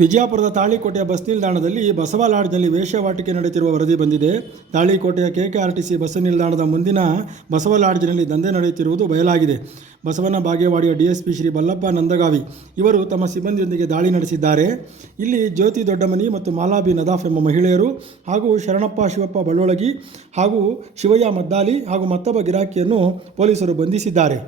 ವಿಜಯಪುರದ ತಾಳಿಕೋಟೆಯ ಬಸ್ ನಿಲ್ದಾಣದಲ್ಲಿ ಬಸವ ಲಾಡ್ಜ್ನಲ್ಲಿ ವೇಶ್ಯಾವಾಟಿಕೆ ನಡೆಯುತ್ತಿರುವ ವರದಿ ಬಂದಿದೆ. ತಾಳಿಕೋಟೆಯ ಕೆಕೆಆರ್ಟಿಸಿ ಬಸ್ ನಿಲ್ದಾಣದ ಮುಂದಿನ ಬಸವ ಲಾಡ್ಜ್ನಲ್ಲಿ ದಂಧೆ ನಡೆಯುತ್ತಿರುವುದು ಬಯಲಾಗಿದೆ. ಬಸವನ ಬಾಗೇವಾಡಿಯ ಡಿಎಸ್ಪಿ ಶ್ರೀ ಬಲ್ಲಪ್ಪ ನಂದಗಾವಿ ಇವರು ತಮ್ಮ ಸಿಬ್ಬಂದಿಯೊಂದಿಗೆ ದಾಳಿ ನಡೆಸಿದ್ದಾರೆ. ಇಲ್ಲಿ ಜ್ಯೋತಿ ದೊಡ್ಡಮನಿ ಮತ್ತು ಮಾಲಾಬಿ ನದಾಫ್ ಎಂಬ ಮಹಿಳೆಯರು ಹಾಗೂ ಶರಣಪ್ಪ ಶಿವಪ್ಪ ಬಳ್ಳೊಳಗಿ ಹಾಗೂ ಶಿವಯ್ಯ ಮದ್ದಾಲಿ ಹಾಗೂ ಮತ್ತೊಬ್ಬ ಗಿರಾಕಿಯನ್ನು ಪೊಲೀಸರು ಬಂಧಿಸಿದ್ದಾರೆ.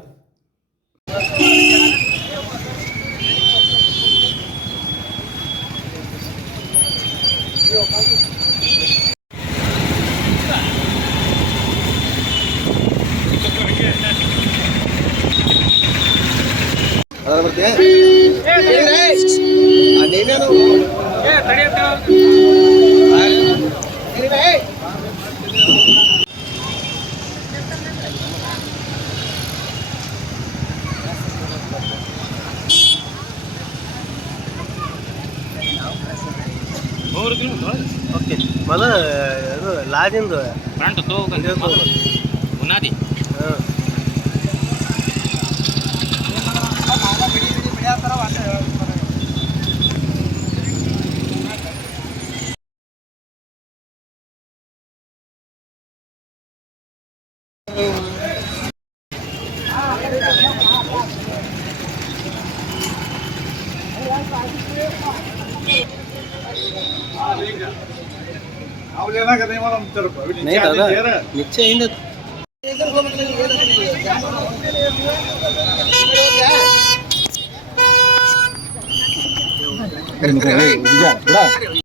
ಓಕೆ ಮೊದಲ ಇದು ಲಾಜಿಂದು ಫ್ರಂಟ್ ಬುನಾದಿ नहीं दादा नीचे ही